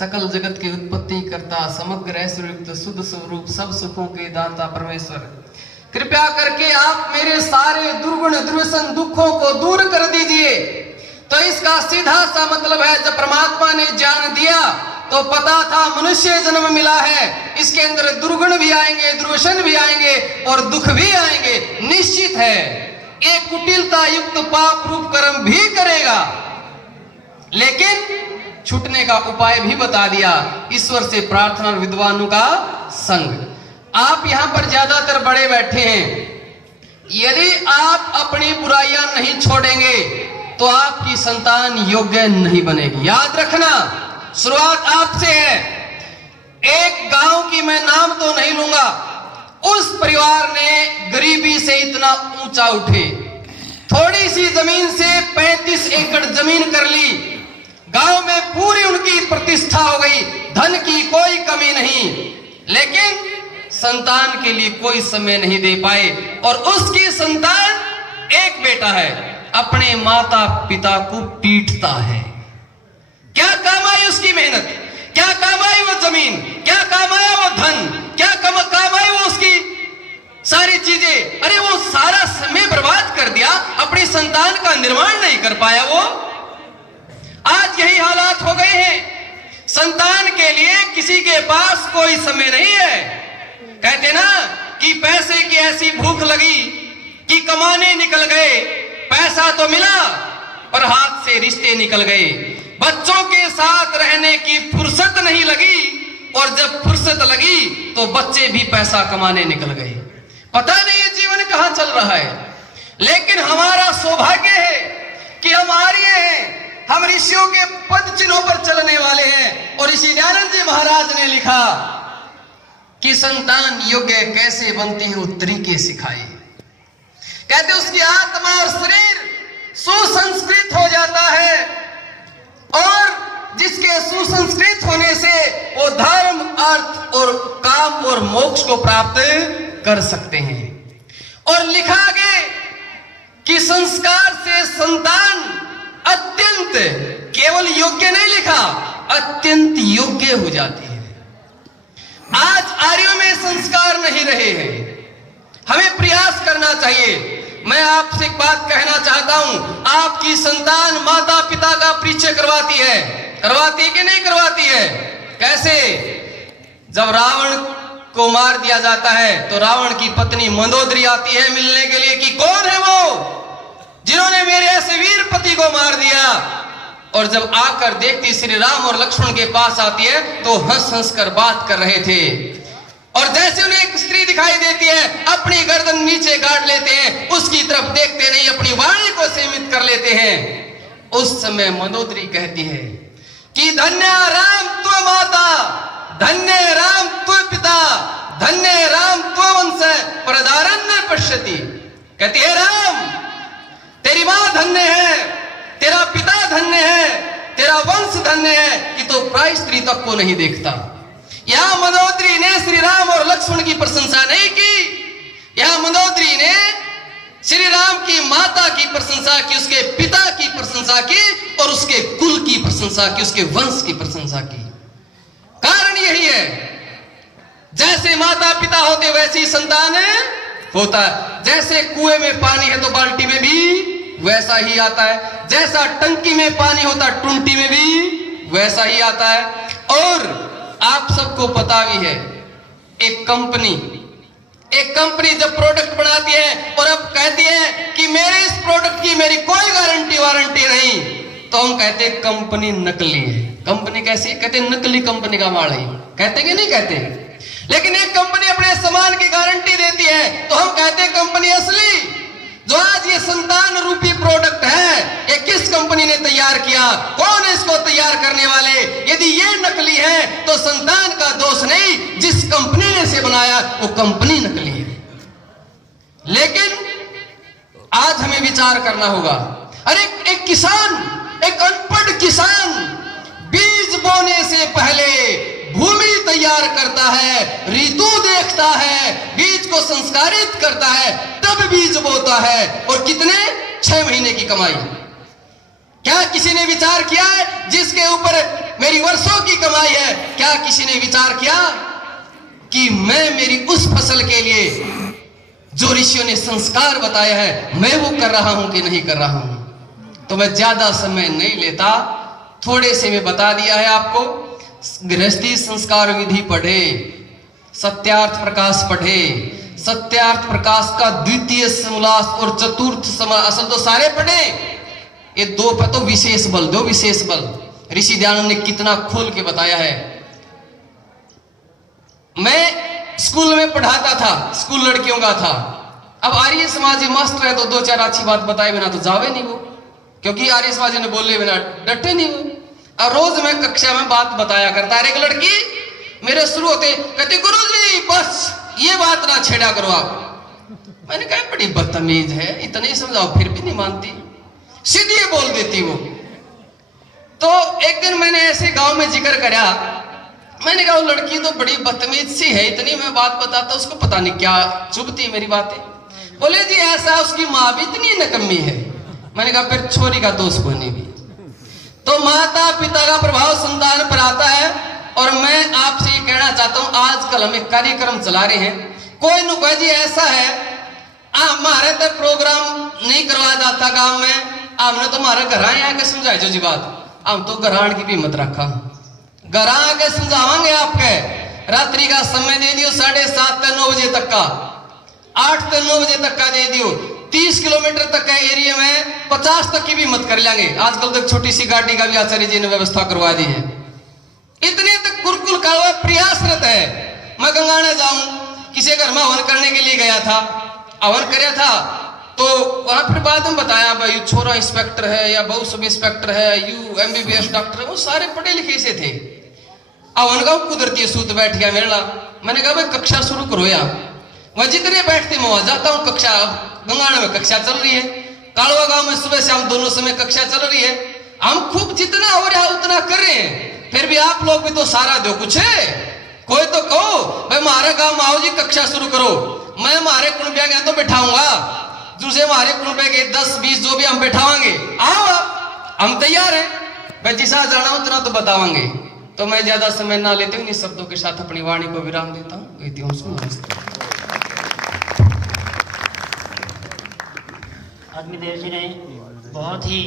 सकल जगत की उत्पत्ति करता, समग्र ऐश्वर्युक्त शुद्ध स्वरूप, सब सुखों के दाता परमेश्वर, कृपया करके आप मेरे सारे दुर्गुण दुर्व्यसन दुखों को दूर कर दीजिए। तो इसका सीधा सा मतलब है, जब परमात्मा ने ज्ञान दिया तो पता था मनुष्य जन्म मिला है, इसके अंदर दुर्गुण भी आएंगे, दुर्व्यसन भी आएंगे और दुख भी आएंगे, निश्चित है। एक कुटिलता युक्त पाप रूप कर्म भी करेगा, लेकिन छूटने का उपाय भी बता दिया, ईश्वर से प्रार्थना और विद्वानों का संग। आप यहां पर ज्यादातर बड़े बैठे हैं, यदि आप अपनी बुराइयां नहीं छोड़ेंगे तो आपकी संतान योग्य नहीं बनेगी। याद रखना, शुरुआत आपसे है। एक गांव की मैं नाम तो नहीं लूंगा, उस परिवार ने गरीबी से इतना ऊंचा उठे, थोड़ी सी जमीन से 35 एकड़ जमीन कर ली, गांव में पूरी उनकी प्रतिष्ठा हो गई, धन की कोई कमी नहीं, लेकिन संतान के लिए कोई समय नहीं दे पाए। और उसकी संतान एक बेटा है, अपने माता पिता को पीटता है। क्या काम आई उसकी मेहनत, क्या काम आई वो जमीन, क्या काम आया वो धन, क्या काम आई वो उसकी सारी चीजें। अरे वो सारा समय बर्बाद कर दिया, अपनी संतान का निर्माण नहीं कर पाया वो। आज यही हालात हो गए हैं, संतान के लिए किसी के पास कोई समय नहीं है। कहते ना कि पैसे की ऐसी भूख लगी कि कमाने निकल गए, पैसा तो मिला पर हाथ से रिश्ते निकल गए, बच्चों के साथ रहने की फुर्सत नहीं लगी, और जब फुर्सत लगी तो बच्चे भी पैसा कमाने निकल गए। पता नहीं ये जीवन कहां चल रहा है, लेकिन हमारा सौभाग्य है कि हम आर्य हैं, हम ऋषियों के पद चिन्हों पर चलने वाले हैं। और ऋषि दयानंद जी महाराज ने लिखा कि संतान योग्य कैसे बनती है, वो तरीके सिखाए। कहते उसकी आत्मा और शरीर सुसंस्कृत हो जाता है, और जिसके सुसंस्कृत होने से वो धर्म, अर्थ और काम और मोक्ष को प्राप्त कर सकते हैं। और लिखा आगे कि संस्कार से संतान अत्यंत, केवल योग्य नहीं लिखा, अत्यंत योग्य हो जाती है। आज आर्यों में संस्कार नहीं रहे हैं, हमें प्रयास करना चाहिए। मैं आपसे एक बात कहना चाहता हूं, आपकी संतान माता पिता का परिचय करवाती है कि नहीं करवाती है? कैसे? जब रावण को मार दिया जाता है तो रावण की पत्नी मंदोदरी आती है मिलने के लिए कि कौन है वो जिन्होंने मेरे ऐसे वीर पति को मार दिया। और जब आकर देखती श्री राम और लक्ष्मण के पास आती है तो हंस हंस कर बात कर रहे थे, और जैसे उन्हें एक स्त्री दिखाई देती है अपनी गर्दन नीचे गाड़ लेते हैं, उसकी तरफ देखते नहीं, अपनी वाणी को सीमित कर लेते हैं। उस समय मंदोदरी कहती है कि धन्य राम त्व माता, धन्य राम त्व पिता, धन्य राम त्व वंश प्रदारण्य पश्यति। कहती है राम, तेरी मां धन्य है, तेरा पिता धन्य है, तेरा वंश धन्य है कि तो प्राय स्त्री तक को नहीं देखता। यहां मंदोदरी ने श्री राम और लक्ष्मण की प्रशंसा नहीं की, यहां मंदोदरी ने श्री राम की माता की प्रशंसा की, उसके पिता की प्रशंसा की, और उसके कुल की प्रशंसा की, उसके वंश की प्रशंसा की। कारण यही है, जैसे माता पिता होते वैसी संतान होता है। जैसे कुएं में पानी है तो बाल्टी में भी वैसा ही आता है, जैसा टंकी में पानी होता है टुंटी में भी वैसा ही आता है। और आप सबको पता भी है, एक कंपनी जब प्रोडक्ट बनाती है और अब कहती है कि मेरे इस प्रोडक्ट की मेरी कोई गारंटी वारंटी नहीं, तो हम कहते हैं कंपनी नकली है। कंपनी कैसी? कहते नकली कंपनी का माल है, कहते कि नहीं कहते? लेकिन एक कंपनी अपने सामान की गारंटी देती है तो हम कहते हैं कंपनी असली। जो आज ये संतान रूपी प्रोडक्ट है, ये किस कंपनी ने तैयार किया, कौन है इसको तैयार करने वाले? यदि ये नकली है तो संतान का दोष नहीं, जिस कंपनी ने इसे बनाया वो कंपनी नकली है। लेकिन आज हमें विचार करना होगा। अरे एक किसान, एक अनपढ़ किसान बीज बोने से पहले भूमि तैयार करता है, ऋतु देखता है, बीज को संस्कारित करता है, तब बीज बोता है। और कितने? 6 महीने की कमाई। क्या किसी ने विचार किया है जिसके ऊपर मेरी वर्षों की कमाई है? क्या किसी ने विचार किया कि मैं मेरी उस फसल के लिए जो ऋषियों ने संस्कार बताया है मैं वो कर रहा हूं कि नहीं कर रहा हूं? तो मैं ज्यादा समय नहीं लेता, थोड़े से में बता दिया है आपको। गृहस्थी संस्कार विधि पढ़े, सत्यार्थ प्रकाश पढ़े, सत्यार्थ प्रकाश का द्वितीय समास और चतुर्थ समास, असल तो सारे पढ़े, ये दो पर तो विशेष बल दो, विशेष बल। ऋषि दयानंद ने कितना खोल के बताया है। मैं स्कूल में पढ़ाता था, स्कूल लड़कियों का था। अब आर्य समाजी मास्टर है तो दो चार अच्छी बात बताए बिना तो जावे नहीं वो, क्योंकि आर्य समाजी ने बोले बिना डटे नहीं वो। और रोज मैं कक्षा में बात बताया करता। एक लड़की मेरे शुरू होते कहती गुरुजी बस ये बात ना छेड़ा करो आप। मैंने कहा बड़ी बदतमीज है, इतना ही समझाओ फिर भी नहीं मानती, सीधी बोल देती वो। तो एक दिन मैंने ऐसे गांव में जिक्र करा, मैंने कहा वो लड़की तो बड़ी बदतमीज सी है, इतनी मैं बात बताता उसको पता नहीं क्या चुभती मेरी बातें। बोले जी ऐसा उसकी माँ भी इतनी नकम्मी है। मैंने कहा फिर छोरी का दोष कोई भी। तो माता पिता का प्रभाव संतान पर आता है। और मैं आपसे ये कहना चाहता हूं, आजकल हम एक कार्यक्रम चला रहे हैं, कोई नु कहे जी ऐसा है हमारे तक प्रोग्राम नहीं करवाया जाता गांव में, हमने तो हमारे घर आए के समझाए जो जी बात, हम तो घर की भी मत रखा, घर आके समझावांगे आपके। रात्रि का समय दे दियो 7:30 से 9 बजे तक का, 8 से 9 बजे तक का दे दियो। 30 किलोमीटर तक का एरिया में 50 तक की भी मत कर लेंगे। आजकल तक छोटी सी गाड़ी का भी आचार्य जी ने व्यवस्था करवा दी है। इतने तक गुरुकुल का प्रयासरत है। मैं गंगाने जाऊं, किसी घर में हवन करने के लिए गया था, हवन कराया था तो वहां फिर बाद में बताया भाई छोरा इंस्पेक्टर है या बहू सब इंस्पेक्टर है, यू MBBS डॉक्टर है, वो सारे पढ़े लिखे से थे। हवन का कुदरती सूत बैठ गया मेरा। मैंने कहा भाई कक्षा शुरू करो या वह जितने बैठते मैं वहां जाता हूँ। कक्षा गंगाना में कक्षा चल रही है, कालवा गांव में सुबह शाम दोनों समय कक्षा चल रही है। हम खूब जितना हो रहा है उतना कर रहे हैं, फिर भी आप लोग भी तो सारा दो कुछ है। कोई तो कहो भाई हमारे गांव में आओ जी कक्षा शुरू करो, मैं हमारे कुनबिया के तो बैठाऊंगा, दूसरे हमारे कुनबे के 10-20 जो भी हम बैठावांगे, आओ आप, हम तैयार हैं भाई, जिसा जाना उतना तो बतावांगे। तो मैं ज्यादा समय ना लेते हुए इन शब्दों के साथ अपनी वाणी को विराम देता हूँ। अग्निदेव जी ने बहुत ही